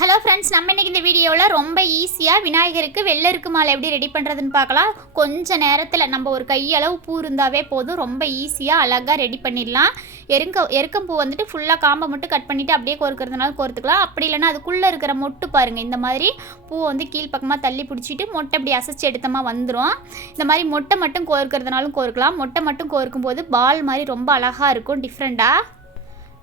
Hello friends நம்ம இன்றைக்கி இந்த வீடியோவில் ரொம்ப ஈஸியாக விநாயகருக்கு வெள்ளருக்கு மாலை எப்படி ரெடி பண்ணுறதுன்னு பார்க்கலாம். கொஞ்சம் நேரத்தில் நம்ம ஒரு கையளவு பூ இருந்தாவே போதும். ரொம்ப ஈஸியாக அழகாக ரெடி பண்ணிடலாம். எருங்க எருக்கம்பூ வந்துட்டு ஃபுல்லாக காம்பை மட்டும் கட் பண்ணிவிட்டு அப்படியே கோர்க்கறதுனால கோர்த்துக்கலாம். அப்படி இல்லைன்னா அதுக்குள்ளே இருக்கிற மொட்டு பாருங்கள் இந்த மாதிரி பூ வந்து கீழ்ப்பக்கமாக தள்ளி பிடிச்சிட்டு மொட்டை இப்படி அசைச்சு எடுத்தமா வந்துடும் இந்த மாதிரி மொட்டை மட்டும் கோர்க்கறதுனாலும் கோர்க்கலாம். மொட்டை மட்டும் கோர்க்கும் போது பால் மாதிரி ரொம்ப அழகாக இருக்கும். டிஃப்ரெண்ட்டாக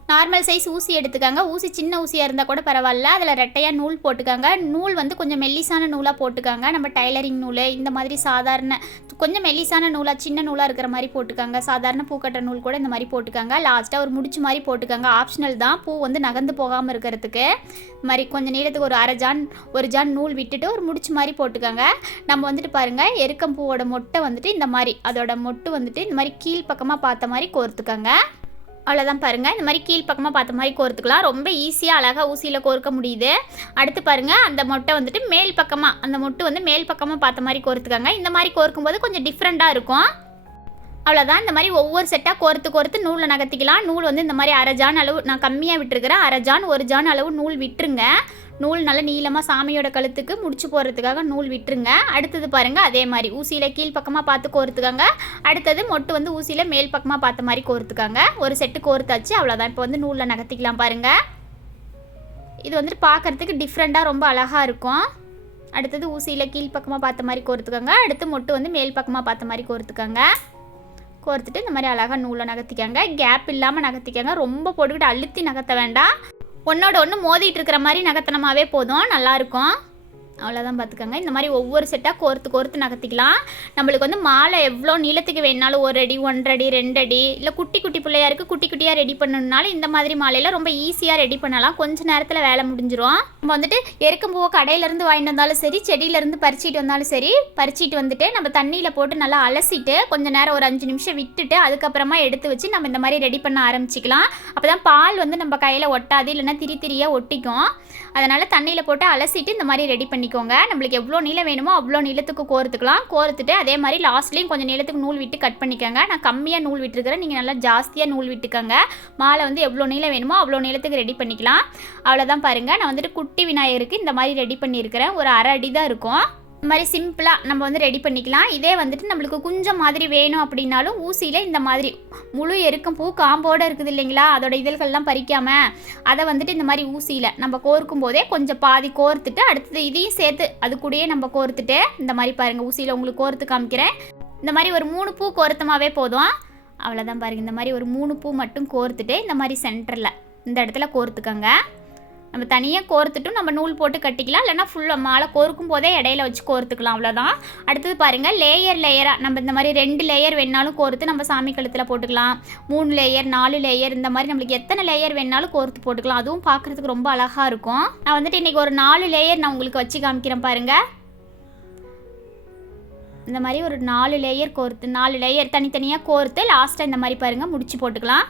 நார்மல் சைஸ் ஊசி எடுத்துக்கோங்க. ஊசி சின்ன ஊசியாக இருந்தால் கூட பரவாயில்ல. அதில் ரெட்டையாக நூல் போட்டுக்கோங்க. நூல் வந்து கொஞ்சம் மெல்லிசான நூலாக போட்டுக்கோங்க. நம்ம டைலரிங் நூல் இந்த மாதிரி சாதாரண கொஞ்சம் மெல்லிசான நூலாக சின்ன நூலாக இருக்கிற மாதிரி போட்டுக்கோங்க. சாதாரண பூக்கட்டுற நூல் கூட இந்த மாதிரி போட்டுக்கோங்க. லாஸ்ட்டாக ஒரு முடிச்சு மாதிரி போட்டுக்கோங்க. ஆப்ஷனல் தான். பூ வந்து நகர்ந்து போகாமல் இருக்கிறதுக்கு. இந்த மாதிரி கொஞ்சம் நீளத்துக்கு ஒரு அரை ஜான் ஒரு ஜான் நூல் விட்டுட்டு ஒரு முடிச்சு மாதிரி போட்டுக்கோங்க. நம்ம வந்துட்டு பாருங்கள் எருக்கம் பூவோட மொட்டை வந்துட்டு இந்த மாதிரி. அதோட மொட்டு வந்துட்டு இந்த மாதிரி கீழ் பக்கமாக பார்த்த மாதிரி கோர்த்துக்கோங்க. அவ்வளோதான் பாருங்கள் இந்த மாதிரி கீழ் பக்கமாக பார்த்த மாதிரி கோர்த்துக்கலாம். ரொம்ப ஈஸியாக அழகாக ஊசியில் கோர்க்க முடியுது. அடுத்து பாருங்கள் அந்த மொட்டை வந்துட்டு மேல் பக்கமாக அந்த மொட்டு வந்து மேல் பக்கமாக பார்த்த மாதிரி கோர்த்துக்கோங்க. இந்த மாதிரி கோர்க்கும்போது கொஞ்சம் டிஃப்ரெண்ட்டாக இருக்கும். அவ்வளோதான் இந்த மாதிரி ஒவ்வொரு செட்டாக கோர்த்து கோர்த்து நூலில் நகர்த்திக்கலாம். நூல் வந்து இந்த மாதிரி அரை ஜான் அளவு நான் கம்மியாக விட்டுருக்கிறேன். அரை ஜான் ஒரு ஜான் அளவு நூல் விட்டுருங்க. நூல் நல்லா நீளமாக சாமியோட கழுத்துக்கு முடிச்சு போடுறதுக்காக நூல் விட்டுருங்க. அடுத்தது பாருங்கள் அதே மாதிரி. ஊசியில் கீழ் பக்கமாக பார்த்து கோர்த்துக்கோங்க. அடுத்தது மொட்டு வந்து ஊசியில் மேல் பக்கமாக பார்த்த மாதிரி கோர்த்துக்கோங்க. ஒரு செட்டு கோர்த்தாச்சு அவ்வளோதான் இப்போ வந்து நூலில் நகர்த்திக்கலாம் பாருங்கள் இது வந்துட்டு பார்க்குறதுக்கு டிஃப்ரெண்ட்டாக ரொம்ப அழகாக இருக்கும். அடுத்தது ஊசியில் கீழ் பக்கமாக பார்த்த மாதிரி கோர்த்துக்கோங்க. அடுத்து மொட்டு வந்து மேல் பக்கமாக பார்த்த மாதிரி கோர்த்துக்கோங்க. கோர்த்துட்டு இந்த மாதிரி அழகாக நூலை நகர்த்திக்கோங்க. கேப் இல்லாமல் நகர்த்திக்கோங்க. ரொம்ப போட்டுக்கிட்டு அழுத்தி நகர்த்த வேண்டாம். ஒன்னோட ஒன்று மோதிட்டு இருக்கிற மாதிரி நகத்தனமாவே போதும். நல்லாயிருக்கும் அவ்வளோதான் பார்த்துக்கோங்க இந்த மாதிரி ஒவ்வொரு செட்டாக கோர்த்து கோர்த்து நகர்த்திக்கலாம். நம்மளுக்கு வந்து மாலை எவ்வளோ நீளத்துக்கு வேணாலும் ஒரு அடி ஒன்றடி ரெண்டடி இல்லை குட்டி குட்டி பிள்ளையாருக்கு குட்டி குட்டியாக ரெடி பண்ணணுனாலும் இந்த மாதிரி மாலையில் ரொம்ப ஈஸியாக ரெடி பண்ணலாம். கொஞ்ச நேரத்தில் வேலை முடிஞ்சிடும் நம்ம வந்துட்டு எருக்கும் பூவை கடையிலேருந்து வாங்கிட்டு வந்தாலும் சரி செடியிலேருந்து பறிச்சிட்டு வந்தாலும் சரி பறிச்சிட்டு வந்துட்டு நம்ம தண்ணியில் போட்டு நல்லா அலசிட்டு கொஞ்சம் நேரம் ஒரு அஞ்சு நிமிஷம் விட்டுட்டு அதுக்கப்புறமா எடுத்து வச்சு நம்ம இந்த மாதிரி ரெடி பண்ண ஆரம்பிச்சிக்கலாம். அப்போ தான் பால் வந்து நம்ம கையில் ஒட்டாது இல்லைன்னா திரி திரியாக ஒட்டிக்கும். அதனால் தண்ணியில் போட்டு அலசிட்டு இந்த மாதிரி ரெடி பண்ணி பண்ணிக்கோங்க. நம்மளுக்கு எவ்வளோ நீளம் வேணுமோ அவ்வளோ நீளத்துக்கு கோர்த்துக்கலாம். கோர்த்துட்டு அதே மாதிரி லாஸ்ட்லேயும் கொஞ்சம் நீளத்துக்கு நூல் விட்டு கட் பண்ணிக்கோங்க. நான் கம்மியாக நூல் விட்டுருக்கிறேன். நீங்கள் நல்லா ஜாஸ்தியாக நூல் விட்டுக்கோங்க. மாலை வந்து எவ்வளோ நீளம் வேணுமோ அவ்வளோ நீளத்துக்கு ரெடி பண்ணிக்கலாம். அவ்வளோதான் பாருங்கள் நான் வந்துட்டு குட்டி விநாயகருக்கு இந்த மாதிரி ரெடி பண்ணியிருக்கிறேன். ஒரு அரை அடி தான் இருக்கும். இந்த மாதிரி சிம்பிளாக நம்ம வந்து ரெடி பண்ணிக்கலாம். இதே வந்துட்டு நம்மளுக்கு குஞ்சம் மாதிரி வேணும் அப்படின்னாலும் ஊசியில் இந்த மாதிரி முழு எருக்கும் பூ காம்போடு இருக்குது இல்லைங்களா? அதோட இதழ்கள்லாம் பறிக்காமல் அதை வந்துட்டு இந்த மாதிரி ஊசியில் நம்ம கோர்க்கும் போதே கொஞ்சம் பாதி கோர்த்துட்டு அடுத்தது இதையும் சேர்த்து அது கூடயே நம்ம கோர்த்துட்டு இந்த மாதிரி பாருங்கள் ஊசியில் உங்களுக்கு கோர்த்து காமிக்கிறேன். இந்த மாதிரி ஒரு மூணு பூ கோர்த்தமாகவே போதும். அவ்வளோதான் பாருங்கள் இந்த மாதிரி ஒரு மூணு பூ மட்டும் கோர்த்துட்டு இந்த மாதிரி சென்டரில் இந்த இடத்துல கோர்த்துக்கோங்க. நம்ம தனியாக கோர்த்துட்டும் நம்ம நூல் போட்டு கட்டிக்கலாம். இல்லைனா ஃபுல்லாக மாலை கோர்க்கும் போதே இடையில வச்சு கோர்த்துக்கலாம். அவ்வளோதான் அடுத்தது பாருங்கள் லேயர் லேயராக நம்ம இந்த மாதிரி ரெண்டு லேயர் வேணாலும் கோர்த்து நம்ம சாமி கழுத்தில் போட்டுக்கலாம். மூணு லேயர் நாலு லேயர் இந்த மாதிரி நம்மளுக்கு எத்தனை லேயர் வேணாலும் கோர்த்து போட்டுக்கலாம். அதுவும் பார்க்குறதுக்கு ரொம்ப அழகாக இருக்கும். நான் வந்துட்டு இன்றைக்கி ஒரு நாலு லேயர் நான் உங்களுக்கு வச்சு காமிக்கிறேன் பாருங்கள் இந்த மாதிரி ஒரு நாலு லேயர் கோர்த்து நாலு லேயர் தனித்தனியாக கோர்த்து லாஸ்ட்டாக இந்த மாதிரி பாருங்கள் முடிச்சு போட்டுக்கலாம்.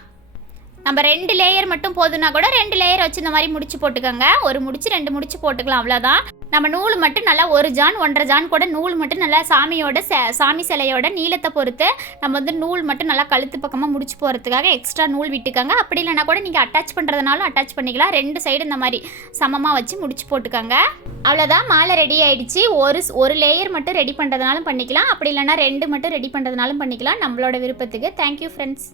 நம்ம ரெண்டு லேயர் மட்டும் போதுன்னா கூட ரெண்டு லேயர் வச்சு இந்த மாதிரி முடிச்சு போட்டுக்கோங்க. ஒரு முடிச்சு ரெண்டு முடிச்சு போட்டுக்கலாம் அவ்வளோதான் நம்ம நூல் மட்டும் நல்லா ஒரு ஜான் ஒன்றரை ஜான் கூட நூல் மட்டும் நல்லா சாமியோட சாமி சிலையோட நீளத்தை பொறுத்து நம்ம வந்து நூல் மட்டும் நல்லா கழுத்து பக்கமாக முடிச்சு போகிறதுக்காக எக்ஸ்ட்ரா நூல் விட்டுக்கோங்க. அப்படி இல்லைனா கூட நீங்கள் அட்டாச் பண்ணுறதுனாலும் அட்டாச் பண்ணிக்கலாம். ரெண்டு சைடு இந்த மாதிரி சமமாக வச்சு முடிச்சு போட்டுக்கோங்க. அவ்வளோதான் மாலை ரெடி ஆயிடுச்சு. ஒரு ஒரு லேயர் மட்டும் ரெடி பண்ணுறதுனாலும் பண்ணிக்கலாம். அப்படி இல்லைனா ரெண்டு மட்டும் ரெடி பண்ணுறதுனாலும் பண்ணிக்கலாம். நம்மளோட விருப்பத்துக்கு. Thank you friends